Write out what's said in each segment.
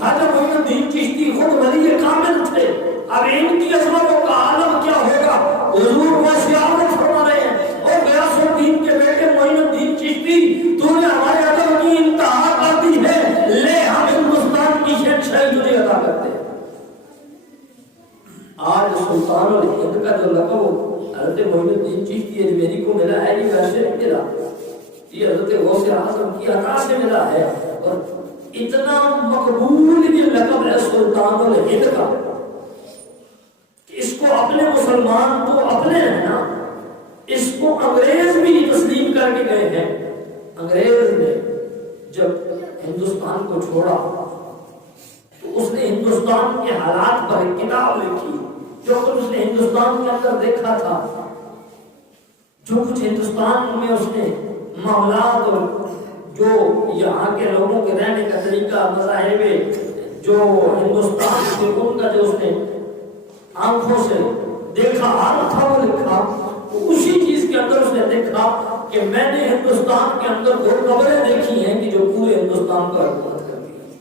خواجہ معین الدین چشتی خود ولی کامل تھے. اب ان کی عظمتوں کا عالم کیا ہوگا. حضور وہ سیاحت فرما رہے ہیں اور غیاث الدین کے بیٹے معین الدین چشتی تو نے ہمارے ادب کی انتہا کر دی ہے، لے ہم ہندوستان کی شہنشاہی تجھے عطا کرتے ہیں. آج سلطان الہند کا جو لقب حضرت معین الدین چشتی اجمیری کو ملا ہے یہ ویسے نہیں ملا، یہ حضرت غوث اعظم کی عطا سے ملا ہے. اور اتنا مقبول یہ لقب ہے سلطان الہند کا کہ اس کو اپنے مسلمان تو اپنے ہیں نا، اس کو انگریز بھی تسلیم کر کے گئے ہیں. انگریز نے جب ہندوستان کو چھوڑا تو اس نے ہندوستان کے حالات پر ایک کتاب لکھی. جو کچھ اس نے ہندوستان کے اندر دیکھا تھا، جو کچھ ہندوستان میں اس نے معاملات اور جو یہاں کے لوگوں کے رہنے کا طریقہ، مذاہب جو ہندوستان سے ان کا جو اس نے آنکھوں سے دیکھا حال تھا وہ لکھا. تو اسی چیز کے اندر اس نے دیکھا کہ میں نے ہندوستان کے اندر دو قبریں دیکھی ہیں کہ جو پورے ہندوستان پر حکومت کرتی ہیں.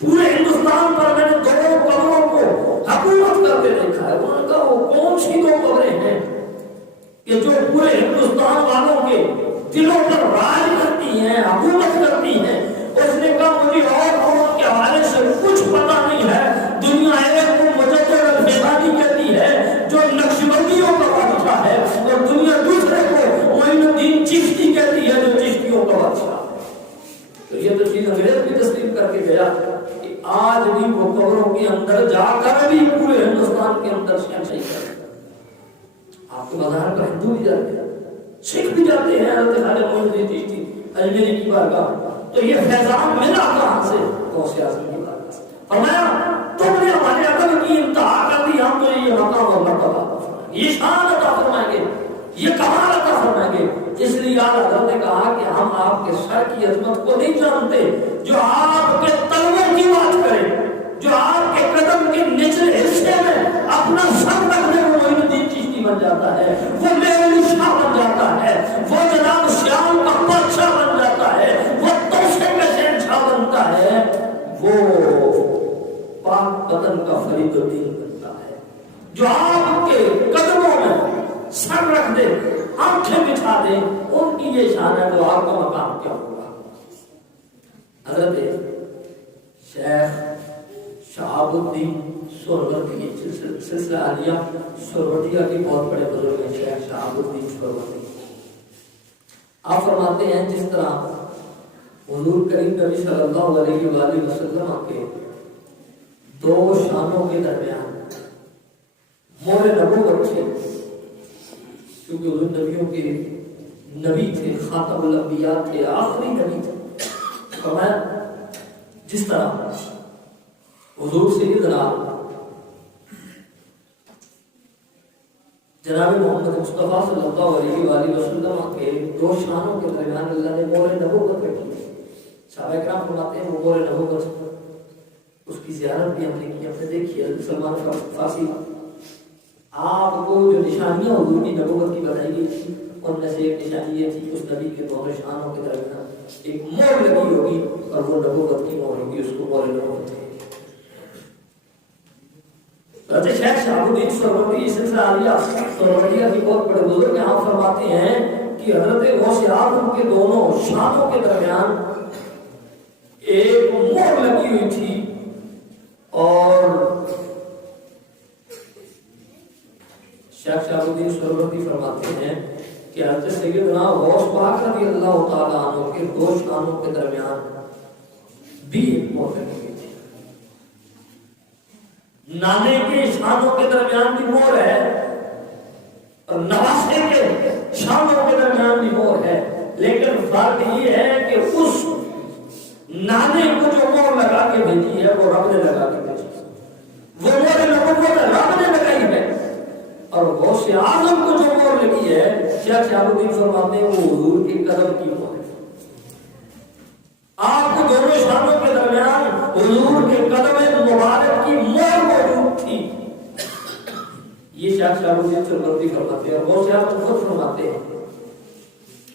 پورے ہندوستان پر میں نے دو قبروں کو حکومت کرتے دیکھا ہے. انہوں نے کہا وہ کون سی دو قبریں ہیں کہ جو پورے ہندوستان والوں کے دلوں پر راج کرتی ہیں، حکومت کرتی ہیں. اس نے کہا مجھے اور قوموں کے حوالے سے کچھ پتہ نہیں ہے. دنیا ایک کو مجدد الفسادی کہتی ہے جو نقشبندیوں کا بادشاہ ہے، اور دنیا دوسرے کو معین الدین چشتی کہتی ہے جو چشتیوں کا بادشاہ ہے. تو یہ تو چیز انگریز بھی تسلیم کر کے گیا کہ آج بھی وہ قبروں کے اندر جا کر بھی پورے ہندوستان کے اندر شہنشاہی کرتے ہیں. آپ کے مزار پر ہندو بھی جاتے ہیں، سکھ بھی جاتے ہیں حضرت خواجہ معین الدین چشتی اجمیری کی بارگاہ. تو یہ فیضان ملا کہاں سے؟ غوث اعظم کی بارگاہ سے. فرمایا تم نے ہمارے ادب کی انتہا کر دی، ہم تو یہ مقام اور مرتبہ عطا فرمائیں گے، یہ شان عطا فرمائیں گے، یہ کمال عطا فرمائیں گے. اس لیے حضرت نے کہا کہ ہم آپ کے سر کی عظمت کو نہیں جانتے. جو آپ کے تلووں کی بات کرے، جو آپ کے قدم کے نچلے حصے میں اپنا سر رکھنے کو معین الدین چشتی بن جاتا ہے، وہ میرے شاہ بن جاتا ہے، وہ جناب سیام کا بادشاہ بن جاتا ہے، وہ توسے کا شہنشاہ بنتا ہے، وہ پاک پتن کا فرید الدین بنتا ہے. جو آپ کے قدموں میں سر رکھ دے، آنکھیں بچھا دے، ان کی یہ شان ہے. تو آپ کا مقام کیا ہوگا. حضرت شیخ شہاب الدین سہروردی سلسلہ عالیہ سہروردیہ کے بہت بڑے بزرگ ہیں شیخ شہاب الدین سہروردی. آپ فرماتے ہیں جس طرح حضور کریم نبی صلی اللہ علیہ وآلہ وسلم کے دو شانوں کے درمیان مور نبوت تھے، کیونکہ حضور نبیوں کے نبی تھے، خاتم الانبیاء تھے، آخری نبی تھے. فرمایا جس طرح حضور سیدنا جناب محمد مصطفیٰ صلی اللہ علیہ وآلہ وسلم کے دو شانوں کے درمیان اللہ نے مور نبوت رکھی. صحابہ کرام فرماتے ہیں وہ مور نبوت اس کی زیارت بھی ہم نے کی. ہم نے دیکھی حضرت سلمان فارسی آپ کو جو نشانیاں حضور کی نبوت کی بتائی گئی تھی ان میں سے ایک نشانی یہ تھی کہ اس نبی کے دونوں شانوں کے درمیان ایک مور لگی ہوگی اور وہ نبوت کی مور ہوگی، اس کو مور نبوت ہے. حضرت شیخ شہاب الدین سہروردی سلسلہ عالیہ سہروردیہ کی بہت بڑے بزرگ یہاں فرماتے ہیں کہ حضرت غوث اعظم کے دونوں شانوں کے درمیان ایک مور لگی ہوئی تھی. اور شیخ شہاب الدین سہروردی فرماتے ہیں کہ حضرت سیدنا غوث پاک رضی اللہ تعالیٰ عنہ کے دو شانوں کے درمیان بھی ایک مور لگی ہوئی تھی. نانے کے شانوں کے درمیان بھی مور ہے اور نواسے کے شانوں کے درمیان بھی مور ہے، لیکن فرق یہ ہے کہ اس نانے کو جو مور لگا کے بھیجی ہے وہ رب نے لگا کے بھیجی، وہ مور نبوت رب نے لگائی ہے. اور غوث اعظم کو جو مور لگی ہے شیخ شہاب الدین فرماتے ہیں وہ حضور کے قدم کی مور ہے. آپ کو دونوں شانوں کے درمیان حضور کے قدم مبارک کی مور موجود تھی. یہ شیخ شہاب الدین سہروردی فرماتے ہیں. اور غوث اعظم خود فرماتے ہیں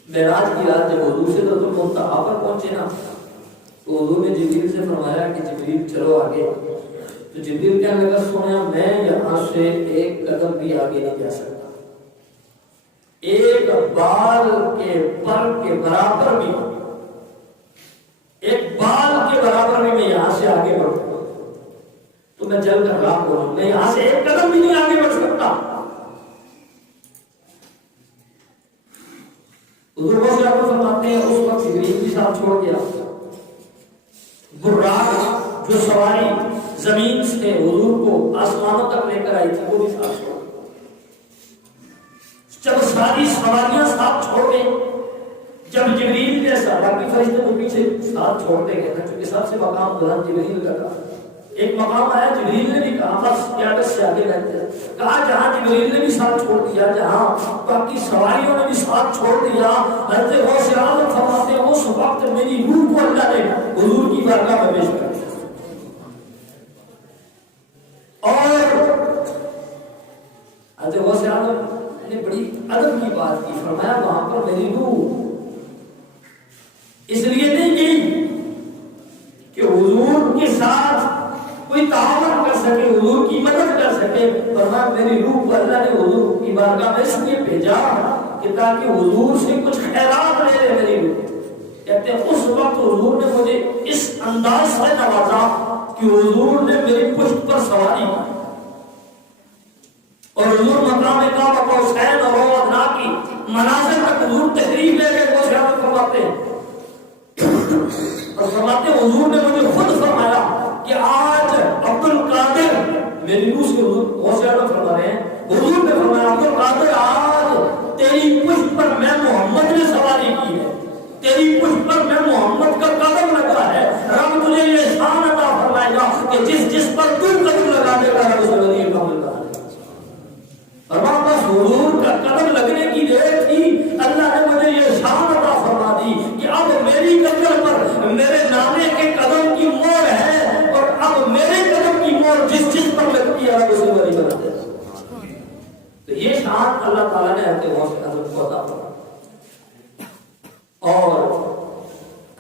معراج کی رات جب حضور سے تو منتہا پر پہنچے نا تو حضور نے جبریل سے فرمایا کہ جبریل چلو آگے. تو جبریل کہنے لگا سنیا میں یہاں سے ایک قدم بھی آگے نہیں جا سکتا, ایک بال کے پر کے برابر بھی, ایک بال کے برابر بھی میں یہاں سے آگے بڑھوں تو میں جل کر راہ ہوں, میں یہاں سے ایک قدم بھی نہیں آگے بڑھ سکتا. حضور وہ سے آپ کو فرماتے ہیں اس وقت جبریل بھی ساتھ چھوڑ گیا, براق جو سواری زمین سے حضور کو آسمانوں تک لے کر آئی تھی وہ بھی ساتھ چھوڑ. جب ساری سواریاں ساتھ چھوڑ گئی, جب جبریل جیسا باقی فرشتے کو پیچھے ساتھ چھوڑتے گئے تھے کیونکہ سب سے مقام بلند جبریل کا تھا. ایک مقام آیا جبریل نے بھی کہا بس قیادت سے آگے رہتے ہیں, کہا جہاں جبریل نے بھی ساتھ چھوڑ دیا, جہاں باقی سواریوں نے بھی ساتھ چھوڑ دیا, حضرت غوث اعظم فرماتے ہیں اس وقت میری روح کو اللہ نے حضور کی بارگاہ میں پیش کر دیا. اور حضرت غوث اعظم نے بڑی ادب کی بات کی, فرمایا وہاں پر میری روح اس لیے نہیں گئی کہ حضور کے ساتھ کوئی تعاون کر سکے, حضور کی مدد کر سکے, فرمایا میری روح کو اللہ نے حضور کی بارگاہ میں اس لیے بھیجا کہ تاکہ حضور سے کچھ خیرات لے لے میری روح. کہتے ہیں اس وقت حضور نے مجھے اس انداز سے نوازا کہ حضور نے میری پشت پر سواری کی, اور حضور مقام کعبہ کو حسین اور ادنا کی مناظر تک حضور تشریف لے گئے. وہ شاید فرماتے ہیں اور فرماتے ہیں حضور نے مجھے خود فرمایا کہ آج عبد القادر میری روح سے حضور فرما رہے ہیں, حضور نے فرمایا عبد القادر آج تیری پشت پر میں محمد نے سواری کی ہے, تیری پشت پر میں محمد کا قدم لگا ہے, رب تجھے یہ شان عطا فرمائے گا کہ جس پر تو قدم لگا دے گا رب اسے ولی کامل کرا دے گا. اور بس حضور کا قدم لگنے کی دیر تھی, اللہ نے مجھے یہ شان عطا فرما دی کہ اب میری قدم پر میرے نانے کے قدم کی مہر ہے, اور اب میرے قدم کی مہر جس پر لگتی ہے رب اسے ولی بنا دے گا. تو یہ شان اللہ تعالیٰ نے حضرت غوث اعظم کو عطا فرمایا. اور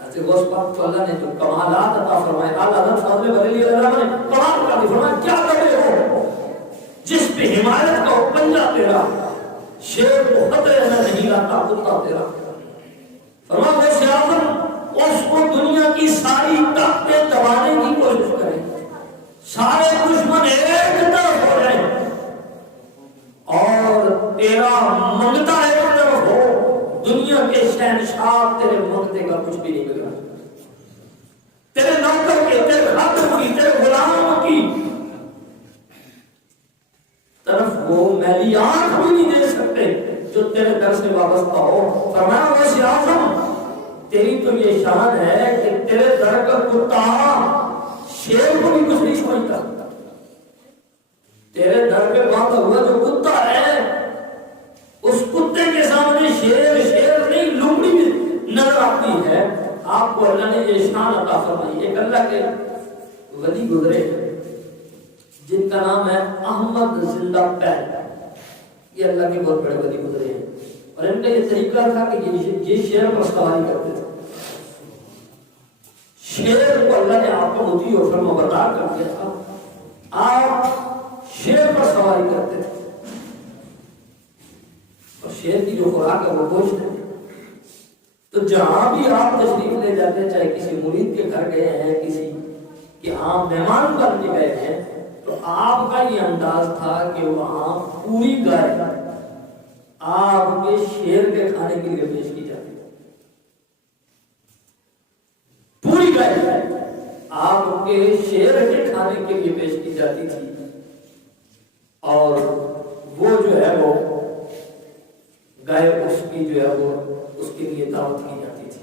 حضرت غوث پاک کو اللہ نے جو کمالات عطا فرمائے, حضرت فاضل بریلوی اللہ نے کمال کا بھی فرمایا کیا کر رہے ہو, جس پہ حمایت کا پنجہ تیرا, شیر کو خطرے میں نہیں لاتا کتا تیرا. فرمایا غوث اعظم اس کو دنیا کی ساری طاقتیں دبانے کی کوشش کریں, سارے دشمن ایک طرف ہو جائیں اور تیرا منگتا ایک طرف ہو, دنیا کے شہنشاہ تیرے منگتے کا کچھ بھی نہیں بگڑا, تیرے نوکر کے, تیرے خادم کی, تیرے غلام کی طرف وہ میلی آنکھ بھی نہیں دے سکتے جو تیرے در سے وابستہ ہو. فرمایا غوث اعظم تیری تو یہ شان ہے کہ تیرے در کا کتا شیر کو بھی کچھ نہیں سمجھتا, تیرے در پہ باندھا ہوا جو کتا ہے اس کتے کے سامنے شیر نہیں لومڑی بھی نظر آتی ہے. آپ کو اللہ نے یہ شان عطا فرمائی. ایک اللہ کے ولی گزرے جن کا نام ہے احمد زندہ پیر, یہ اللہ کے بہت بڑے ولی گزرے ہیں, اور ان کا یہ طریقہ تھا کہ یہ شیر پر سواری کرتے تھے. شیر کو اللہ نے آپ کو مطیع اور فرمانبردار کر دیا تھا, آپ شیر پر سواری کرتے تھے, اور شیر کی جو خوراک ہے وہ گوشت ہے. تو جہاں بھی آپ تشریف لے جاتے ہیں, چاہے کسی مرید کے گھر گئے ہیں, کسی کے عام مہمان بن کے گئے ہیں, تو آپ کا یہ انداز تھا کہ وہاں پوری گائے آپ کے شیر کے کھانے کے لیے پیش کی جاتی ہے. پوری گائے آپ کے شیر کے کھانے کے لیے پیش کی جاتی تھی, اور وہ جو ہے وہ گائے اس کی جو ہے وہ اس کے لیے دعوت کی جاتی تھی.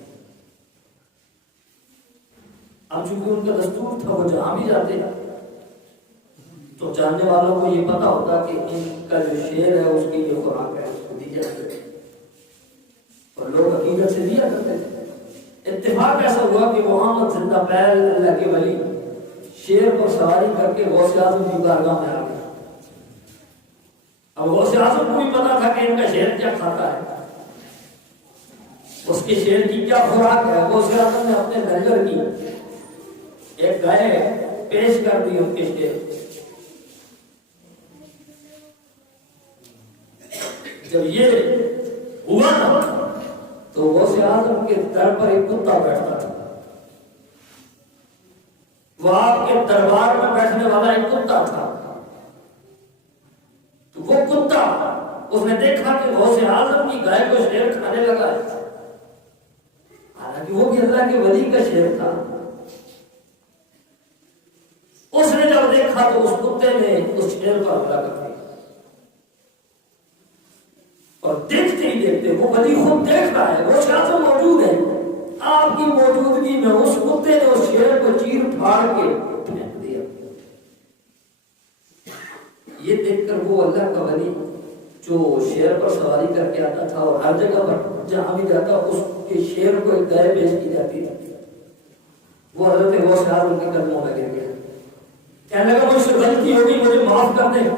اب چونکہ ان کا دستور تھا وہ جہاں بھی جاتے تو جاننے والوں کو یہ پتا ہوتا کہ ان کا جو شیر ہے اس کی یہ خوراک ہے, اس کو دی جاتی ہے, اور لوگ حقیقت سے دیا کرتے تھے. اتفاق ایسا ہوا کہ محمد زندہ پیر اللہ کے ولی شیر پر سواری کر کے غوث اعظم کی بارگاہ میں آ گئے. اب غوث اعظم کو بھی پتا تھا کہ ان کا شیر کیا کھاتا ہے, اس کے شیر کی کیا خوراک ہے. غوث اعظم نے اپنے لنگر کی ایک گائے پیش کر دی ان کے شیر. جب یہ ہوا نا تو غوث اعظم کے در پر ایک کتا بیٹھتا تھا. وہ آپ کے دربار میں بیٹھنے والا ایک کتا تھا. تو وہ کتا اس نے دیکھا کہ غوث اعظم کی گائے کو شیر کھانے لگا ہے. حالانکہ وہ بھی اللہ کے ولی کا شیر تھا. اس نے جب دیکھا تو اس کتے نے اس شیر پر حملہ کر دیا. اور دیکھتے ہی دیکھتے وہ ولی خود دیکھ رہا ہے, غوث اعظم موجود ہے, آپ کی موجودگی میں اس کتے نے اس شیر کو چیر پھاڑ کے پھینک دیا. یہ دیکھ کر وہ اللہ کا ولی جو شیر پر سواری کر کے آتا تھا اور ہر جگہ پر جہاں بھی جاتا اس کے شیر کو ایک گائے پیش کی جاتی تھی, وہ حضرت غوث اعظم کے قدموں میں گر گیا. کہنے لگا مجھ سے غلطی ہوگی, مجھے معاف کر دیں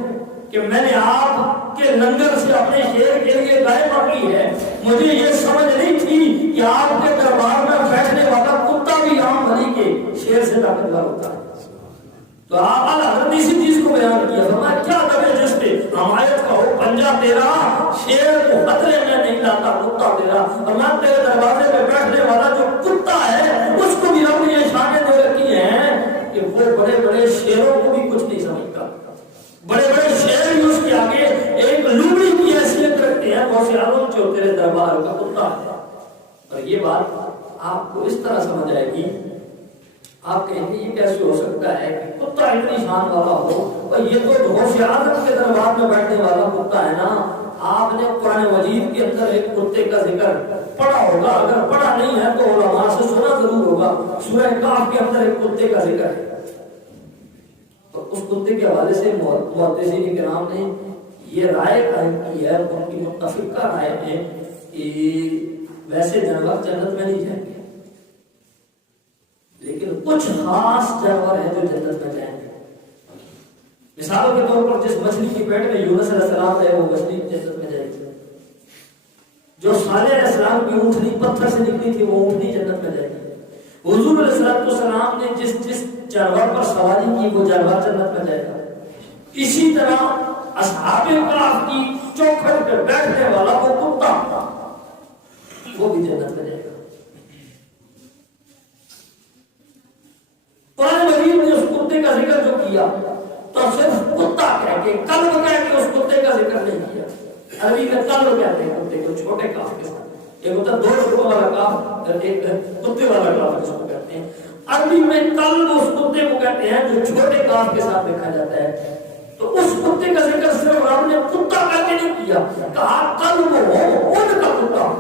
کہ میں نے آپ کے لنگر سے اپنے شیر کے لیے گائے پکڑی ہے. مجھے یہ سمجھ نہیں تھی کہ آپ کے دربار میں بیٹھنے والا کتا بھی عام ولی کے شیر سے طاقتور ہوتا ہے. تو آپ حضرت اسی چیز کو بیان کیا, فرمایا کیا دبے جس پہ حمایت کا ہو پنجہ تیرا, شیر کو خطرے میں نہیں لاتا کتا تیرا. اور میں تیرے دروازے پہ بیٹھنے والا جو کتا ہے اس کو بھی رب نے یہ شانیں دے رکھی ہیں کہ وہ بڑے بڑے شیروں کو بھی کچھ نہیں سمجھتا. بڑے بڑے شیر بھی اس کے آگے ایک لومڑی کی حیثیت رکھتے ہیں. غوث اعظم جو تیرے دربار کا کتا ہے. اور یہ بات آپ کو اس طرح سمجھ آئے گی, آپ کہیں گے یہ کیسے ہو سکتا ہے کہ کتا اتنی شان والا ہو, اور یہ تو غوث اعظم کے دربار میں بیٹھنے والا کتا ہے نا. آپ نے قرآن مجید کے اندر ایک کتے کا ذکر پڑھا ہوگا, اگر پڑھا نہیں ہے تو علماء سے سنا ضرور ہوگا. سورہ کہف کے اندر ایک کتے کا ذکر ہے. اس کتے کے حوالے سے محدثین کرام نے یہ رائے قائم کی ہے, ان کی متفقہ رائے ہے کہ ویسے جانور جنت میں نہیں جائیں گے, لیکن کچھ خاص جانور ہیں جو جنت میں جائیں گے. مثال کے طور پر جس مچھلی کی پیٹ میں یونس علیہ السلام ہے وہ مچھلی جنت میں جائے گی. جو صالح علیہ السلام کی اونٹنی پتھر سے نکلی تھی وہ اونٹنی جنت میں جائے گی. حضور علیہ السلام نے جس جانور پر سواری کی وہ جانور جنت میں جائے گا. اسی طرح اصحاب کہف کی چوکھٹ پہ بیٹھنے والا وہ کتا وہ بھی جنت میں جائے گا. قرآن مجید نے اس کتے کا ذکر جو کیا تو صرف کتا کہہ کے, کلب کہہ کے اس کتے کا ذکر نہیں کیا. عربی میں کلب کہتے ہیں کتے کو, چھوٹے کاف کے ساتھ. ایک ہوتا ہے دو شروع والا کاف, ایک کتے والا کاف جس کو کہتے ہیں. عربی میں کلب اس کتے کو کہتے ہیں جو چھوٹے کاف کے ساتھ دیکھا جاتا ہے. تو اس کتے کا ذکر صرف رب نے کتا کہہ کے نہیں کیا, کہا کلب ہو ان کا کتا.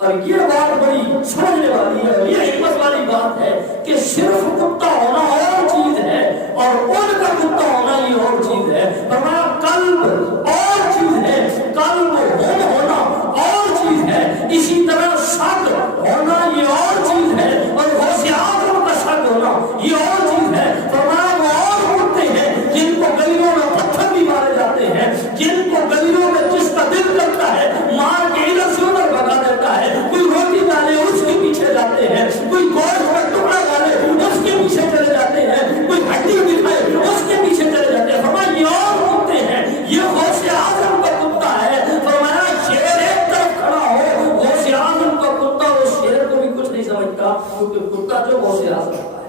اور یہ بات بڑی سمجھنے والی ہے, اور یہ حکمت والی بات ہے کہ صرف کتا ہونا اور چیز ہے اور ان کا کتا ہونا یہ اور چیز ہے. فرمایا قلب اور چیز ہے, قلب ہونا اور چیز ہے, اسی طرح شک ہونا یہ اور چیز ہے, اور غوث اعظم کا شک ہونا یہ اور چیز ہے. فرمایا وہ اور کتے ہیں جن کو گلیوں میں پتھر بھی مارے جاتے ہیں, جن کو گلیوں میں جس کا دل کرتا ہے مار کے ادھر سے ادھر بھگا دیتا ہے. کوئی روٹی ڈالے اس کے پیچھے جاتے ہیں, کوئی گوشت کا ٹکڑا ڈالے اس کے پیچھے چلے جاتے ہیں, کوئی ہڈی دکھائے اس کے پیچھے چلے جاتے ہیں. فرمایا یہ اور کتے ہیں, یہ غوث اعظم کا کتا ہے. فرمایا شیر ایک طرف کھڑا ہو, غوث اعظم کا کتا اس شیر کو بھی کچھ نہیں سمجھتا, کیونکہ کتا جو غوث اعظم کا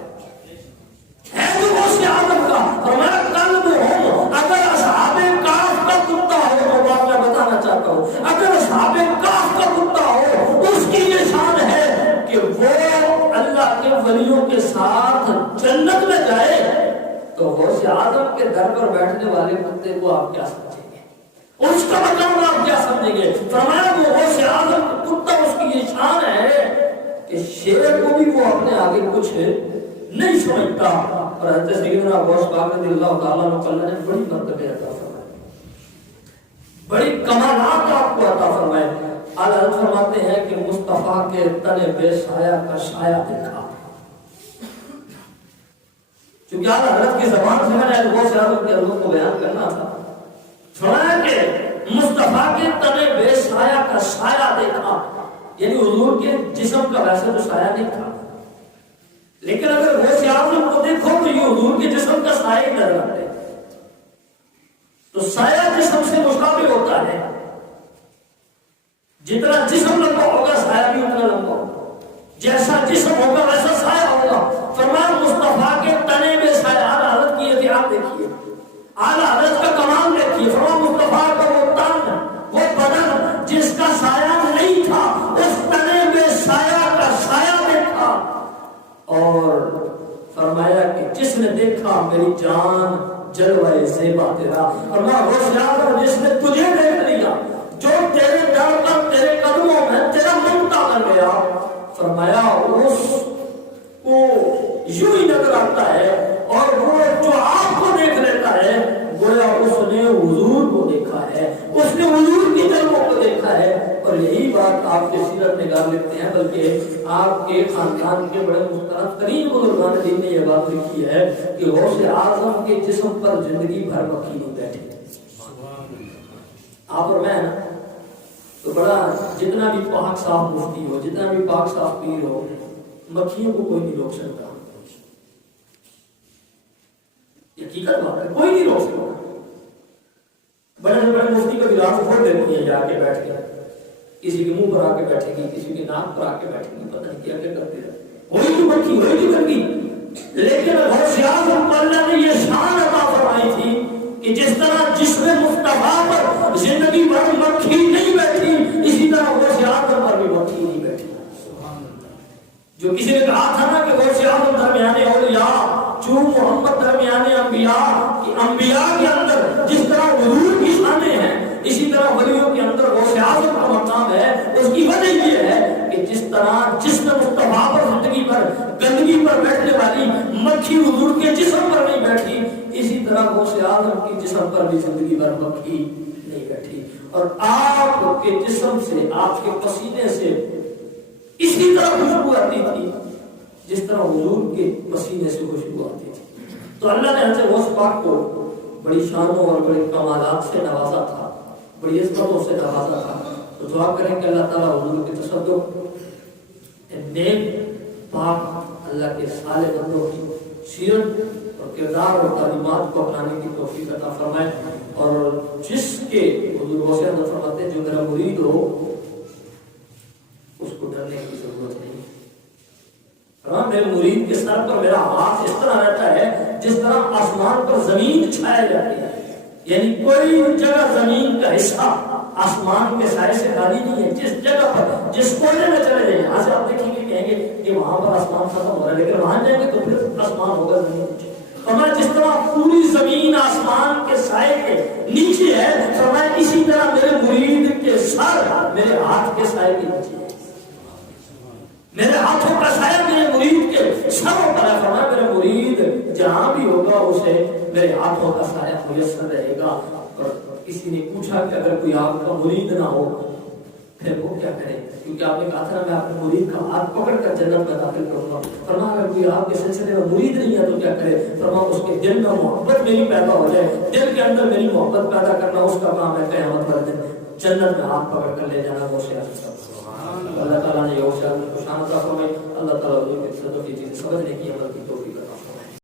ہے جو غوث اعظم کا. فرمایا قلب ہو, اگر اصحاب کہف کا کتا ہو تو بات میں بتانا چاہتا ہوں, اگر اصحاب کہف کا کتا ہو اس کی یہ شان ہے کہ وہ اللہ کے ولیوں کے ساتھ جنت میں جائے, تو غوث اعظم کے در پر بیٹھنے والے کتے کو آپ کیا سمجھیں گے, اس کا مقام آپ کیا سمجھیں گے. فرمایا وہ غوث اعظم کا کتا اس کی یہ شان ہے کہ شیر کو بھی وہ اپنے آگے کچھ نہیں سمجھتا. اور حضرت سیدنا غوث پاک رضی اللہ تعالیٰ عنہ نے بڑی مرتبہ عطا فرمائے, بڑی کمالات آپ کو عطا فرمائے. اعلیٰ حضرت فرماتے ہیں کہ مصطفیٰ کے تن بے سایہ کا سایہ دیکھا. چونکہ اعلیٰ حضرت کی زبان سے میں نے غوث اعظم کے حضور کو بیان کرنا تھا. فرمایا کہ مصطفیٰ کے تن بے سایہ کا سایہ دیکھا, یعنی حضور کے جسم کا ویسے تو سایہ نہیں تھا, لیکن اگر غوث اعظم کو دیکھو تو یہ حضور کے جسم کا سایہ نظر آتا ہے. تو سایہ جسم سے مشابہ ہوتا ہے. جتنا جسم لمبا ہوگا سایہ بھی اتنا لمبا ہوگا. جیسا جسم ہوگا ویسا سایہ ہوگا. فرمایا مصطفیٰ کے تنے میں سایہ. اعلیٰ حضرت کی احتیاط دیکھیے, اعلیٰ حضرت کا کمال دیکھیے. فرمایا مصطفیٰ کا وہ تن, وہ بدن جس کا سایہ نہیں تھا, اس تنے میں سایہ کا سایہ دیکھا. اور فرمایا کہ جس نے دیکھا میری جان جلوہ زیبا تیرا. فرمایا غوث اعظم جس نے تجھے دیکھ لیا, جو تیرے در پر تیرے قدموں میں تیرا منتا بن گیا, فرمایا اس کو یوں ہی نظر آتا ہے. اور وہ جو آپ کو دیکھ لیتا ہے گویا اس نے حضور کو دیکھا ہے, اس نے حضور کی جلووں کو دیکھا ہے. اور یہی بات آپ کے سیرت نگار لکھتے ہیں, بلکہ آپ کے خاندان کے بڑے مستند ترین بزرگان دین نے یہ بات لکھی ہے کہ غوث اعظم کے جسم پر زندگی بھر مکھی نہیں بیٹھی. آپ اور میں تو بڑا جتنا بھی پاک صاف مفتی ہو, جتنا بھی پاک صاف پیر ہو, مکھیوں کو کوئی نہیں روک سکتا. حقیقت بات ہے, کوئی نہیں روک سکتا. بڑے سے بڑے مفتی کا گلاس کھول دیتی ہے جا کے بیٹھ کے, کسی کے منہ پر آ کے بیٹھے گی, کسی کے ناک پر آ کے بیٹھے گی, پتہ نہیں کیا کیا کرتے ہیں. وہی تو مکھی, وہی تو گندگی. لیکن غوث اعظم کو اللہ نے یہ شان عطا فرمائی تھی کہ جس طرح جسم مصطفیٰ پر زندگی بھر مکھی نہیں بیٹھی, اسی طرح غوث اعظم پر بھی مکھی نہیں بیٹھی. جو کسی نے کہا تھا نا کہ غوث اعظم درمیانے اولیاء, چون محمد درمیانے انبیاء, کہ انبیاء کے اندر جس طرح حضور کی شانیں ہیں اسی طرح ولیوں کے اندر غوث اعظم کا مقام ہے. اس کی وجہ یہ ہے کہ جس طرح جسم مصطفیٰ پر زندگی پر گندگی پر بیٹھنے والی مکھی حضور کے جسم پر نہیں بیٹھی, اسی طرح غوث اعظم کی جسم پر بھی زندگی پر مکھی نہیں بیٹھی. اور آپ کے جسم سے, آپ کے پسینے سے اسی طرح خوشبو آتی تھی جس طرح حضور کے پسینے سے خوشبو آتی تھی. تو اللہ نے حضرت غوث پاک کو بڑی شانوں اور بڑے کمالات سے نوازا تھا, بڑی عظمتوں سے نوازا تھا. تو دعا کریں کہ اللہ تعالیٰ حضور کے تصدق نیک پاک اللہ کے صالح بندوں کی سیرت اور کردار اور تعلیمات کو اپنانے کی توفیق عطا فرمائے. اور جس کے حضور غوث اعظم فرماتے ہیں جو میرا مرید ہو اس کو ڈرنے کی ضرورت نہیں. میرے مرید کے سر پر میرا ہاتھ اس طرح رہتا ہے جس طرح آسمان پر زمین چھائے جاتی ہے. یعنی کوئی جگہ زمین کا حصہ آسمان کے سائے سے خالی نہیں ہے. جس جگہ پر جس کونے میں چلے جائیں, یہاں سے آپ دیکھیں گے کہیں گے کہ وہاں پر آسمان ختم ہو رہا ہے, لیکن وہاں جائیں گے تو پھر آسمان ہوگا زمین نیچے. فرمایا جس طرح پوری زمین آسمان کے سائے کے نیچے ہے, فرمایا اسی طرح میرے مرید کے سر میرے ہاتھ کے سائے کے نیچے ہے. میرے ہاتھوں کا سایہ میرے مرید کے سروں پر ہے. فرمایا میرا مرید جہاں بھی ہوگا اسے میرے ہاتھوں کا سایہ میسر رہے گا. اور کسی نے پوچھا کہ اگر کوئی آپ کا مرید نہ ہو پھر وہ کیا کرے, کیونکہ آپ نے کہا تھا میں اپنے مرید کا ہاتھ پکڑ کر جنت میں داخل کروں گا. فرمایا اگر کوئی آپ کے سلسلے میں مرید نہیں ہے تو کیا کرے. فرمایا اس کے دل میں محبت میری پیدا ہو جائے, دل کے اندر میری محبت پیدا کرنا اس کا کام ہے. قیامت والے دن جنت میں ہاتھ پکڑ کر لے جانا وہ شیخ. اللہ تعالیٰ نے یہ شان کو شان عطا فرمائی. اللہ تعالیٰ حضور کے صدقے کی چیزیں سمجھنے کی عمل کی توفیق